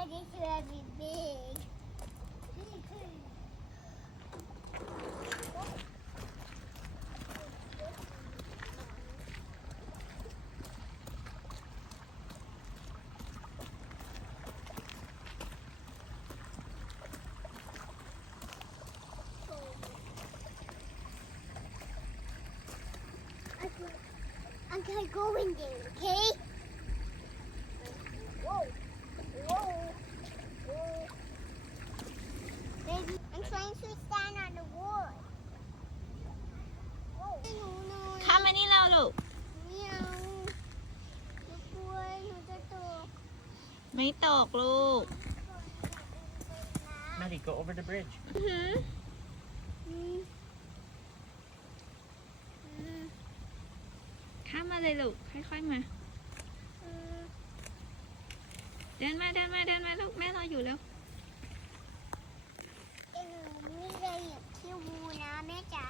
to be big. I'm going to go in there, okay? ไม่ตกลูก Maddie, go over the bridge. อื้อหืออืมอืมข้ามมาเลยลูก ค่อยๆมาอืมเดินมาเดินมาเดินมาลูกแม่รออยู่แล้วแต่หนูไม่ได้เหยียบขี้วูนะแม่จ๋า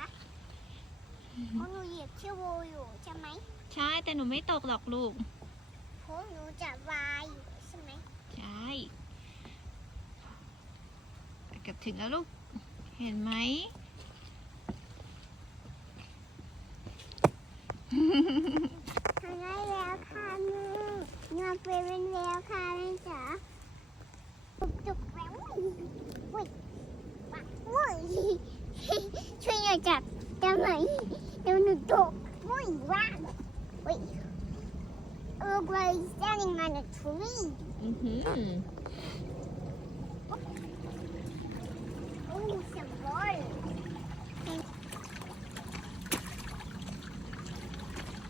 เพราะหนูเหยียบขี้วูอยู่ใช่ไหมใช่แต่หนูไม่ตกหรอกลูก เพราะหนูจะวายอยู่ใช่ไหม ใช่เกือบ ถึงแล้วลูก เห็นไหม ทำได้แล้วค่ะมืองานเป็นแล้วค่ะแม่จ๋าจุกจุกแล้วอุ้ยอุ้ยช่วยหน่อยจับได้ไหมเดี๋ยวหนูตกอุ้ยว้าวอุ้ย Look like he's standing on a tree. อื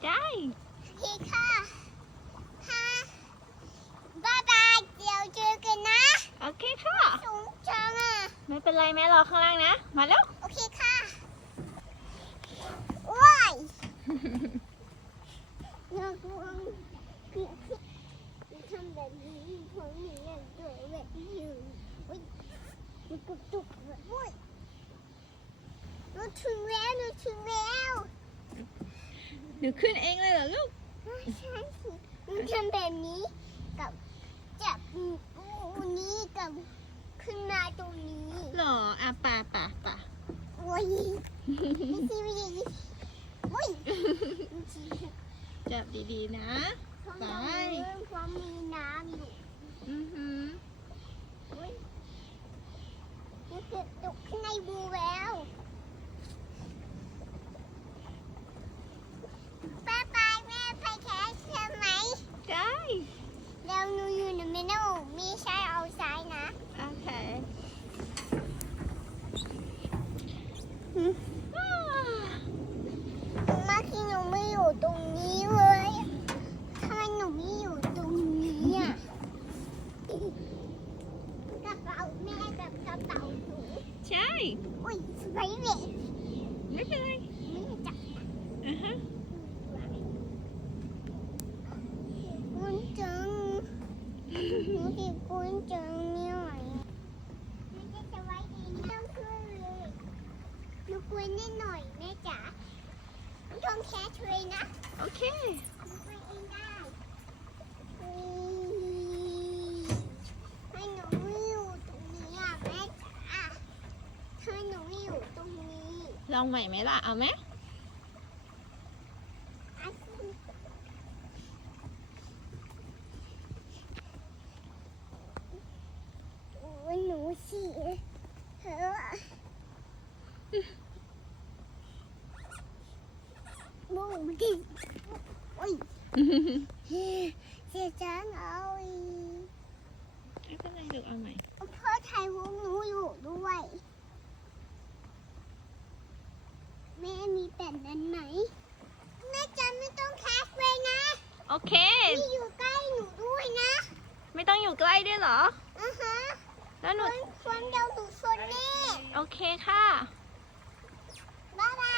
ไหมได้โอเคค่ะค่ะบ๊ายบายเดี๋ยวเจอกันนะ โอเคค่ะสงจังอะ ไม่เป็นไรแม่รอข้างล่างนะ มาแล้ว โอเคค่ะว้ายน่ากลัวพี่พี่ทำแบบนี้ผมหนีอย่างเกิดแบบนี้อยู่อุ้ยมันกระตุกแบบอุ้ยหนูถึงแล้วหนูถึงแล้ว หนูขึ้นเองเลยเหรอลูกใช่สิหนูทำแบบนี้กับจับอูนี้กับขึ้นมาตรงนี้หรออะป่าป่าป่าโอ้ยไม่ใช่ไม่ใช่โอ้ยจับดีๆนะเพราะเราเรื่องความมีน้ำอยู่อือหือโอ้ยนี่เกิดตกข้างในบูแล้วป้าปายแม่ไปแคสใช่ไหม ได้ แล้วหนูอยู่ในเมนูมีใช้เอาซ้ายนะ โอเค อืม อ้าว มาที่หนูไม่อยู่ตรงนี้เลยทำไมหนูไม่อยู่ตรงนี้อะกระเป๋าแม่กับกระเป๋าหนู ใช่ อุ้ยสไปเดอร์ ไม่เป็นไร ไม่จับ อะฮะ กุญจัง หนูติดกุญจังเนี่ยหน่อยไม่ได้จะไว้ดีต้องช่วยเลยหนูกวนนิดหน่อยแม่จ๋าต้องแค่ช่วยนะ โอเคช่วยเองได้ให้หนูไม่อยู่ตรงนี้อะแม่จ๋าให้หนูไม่อยู่ตรงนี้ ลองใหม่ไหมล่ะ เอาไหม บุ้งดิโอ้ยเสียจังเอาอีไม่เป็นไรดูเอาใหม่พ่อถ่ายวงหนูอยู่ด้วยแม่มีแผ่นนั้นไหมแม่จะไม่ต้องแคสเลยนะโอเคมีอยู่ใกล้หนูด้วยนะ ไม่ต้องอยู่ใกล้ด้วยเหรออือฮะแล้วหนูควนเดียวหนูชวนแม่โอเคค่ะบ๊ายบาย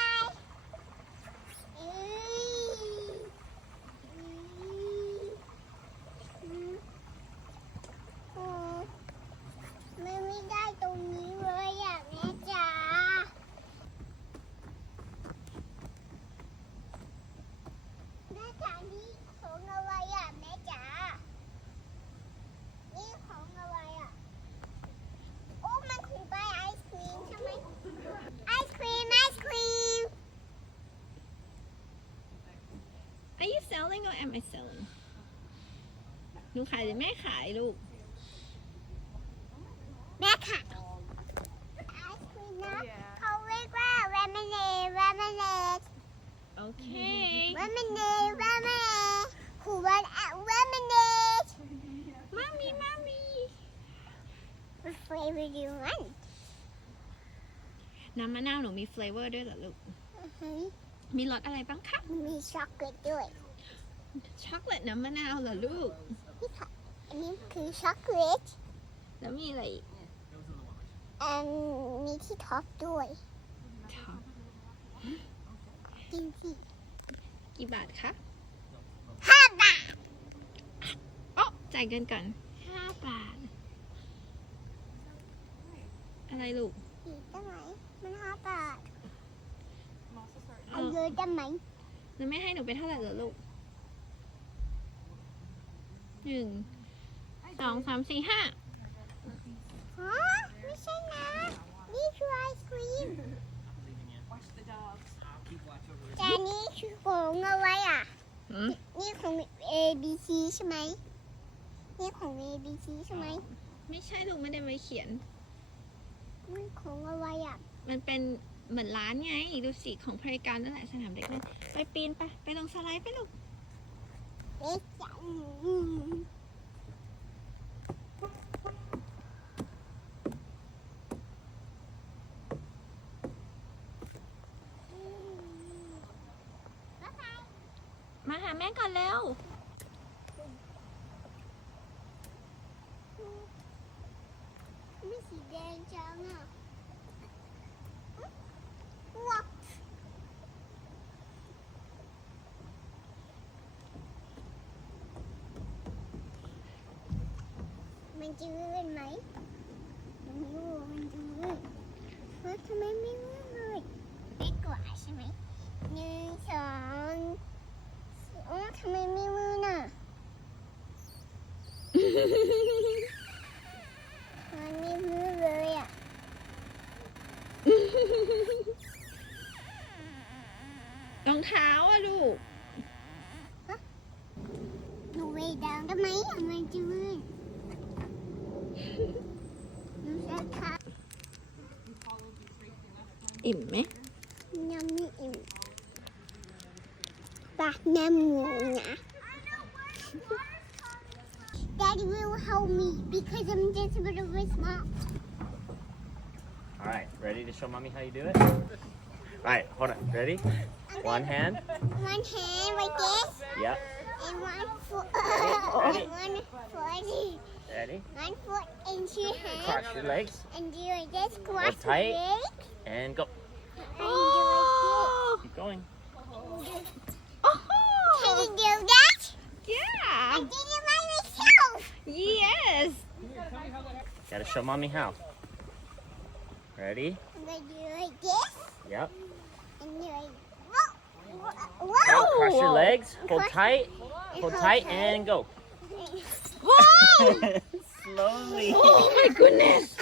selling or am I selling หนูขายหรือแม่ขายลูก แม่ค่ะไอศครีมนะเขาเรียกว่าแรมเนดแรมเนดโอเคแรมเนดแรมเนดคูวันอะแรมเนดมามีมามี What flavor do you want? น้ำมะนาวหนูมี flavor ด้วยเหรอลูกอือฮึมีรสอะไรบ้างคะ มีช็อกโกแลตด้วย ช็อกโกแลตน้ำมะนาวเหรอลูก นี่ค่ะ อันนี้คือช็อกโกแลต แล้วมีอะไรอีกอันมีที่ท็อปด้วยท็อปจริงสิกี่บาทคะห้าบาทอ๋อจ่ายเงินก่อนห้าบาท อะไรลูกอีกได้ไหมมันห้าบาทเอเอาอเยอะได้ไหมแล้วไม่ให้หนูไปเท่าไหร่เหรอลูก หนึ่งสองสามสี่ห้าฮะไม่ใช่นะ นี่คือไอศครีมแต่นี่คือของอะไรอะ หืมนี่ของ A B C ใช่ไหม นี่ของ A B C ใช่ไหมไม่ใช่ลูกไม่ได้มาเขียน นี่ของอะไรอะ มันเป็นเหมือนร้านไง ดูสิของบริการนั่นแหละสนามเด็กเล่นไปปีนไป ไปลงสไลด์ไปลูก เอ๊ะจังอืมบ๊ายบาย มาหาแม่ก่อนเร็ว ไม่สีแดงจังอะว้าว มันจะลื่นไหมมันไม่รู้ว่ามันจะลื่นเฮ้ยทำไมไม่ลื่นเลยไม่กว่าใช่ไหมหนึ่งสองโอ้ทำไมไม่ลื่นอะมันไม่ลื่นเลยอะรองเท้าอะลูกหนูเวดาวได้ไหมอะมันจะลื่น อิ่มไหม ยังไม่อิ่มปากน้ำหมูนะ Daddy will help me because I'm just a bit of a small. All right, ready to show mommy how you do it? All right, hold on. Ready? One hand. One hand like this, Yep. and one foot, Ready? and one foot, Ready? one foot and two hands, Cross your legs and do like this, cross the tight. leg, and go. and do Keep going. Oh, Can you do that? Yeah. I did it by myself. Yes. Gotta show mommy how. Ready? I'm gonna do like this, Yep. and do like whoa, Now whoa. cross your legs. Hold Cross- tight. Hold hold tight tight. and go. Wow. Slowly. Oh my goodness.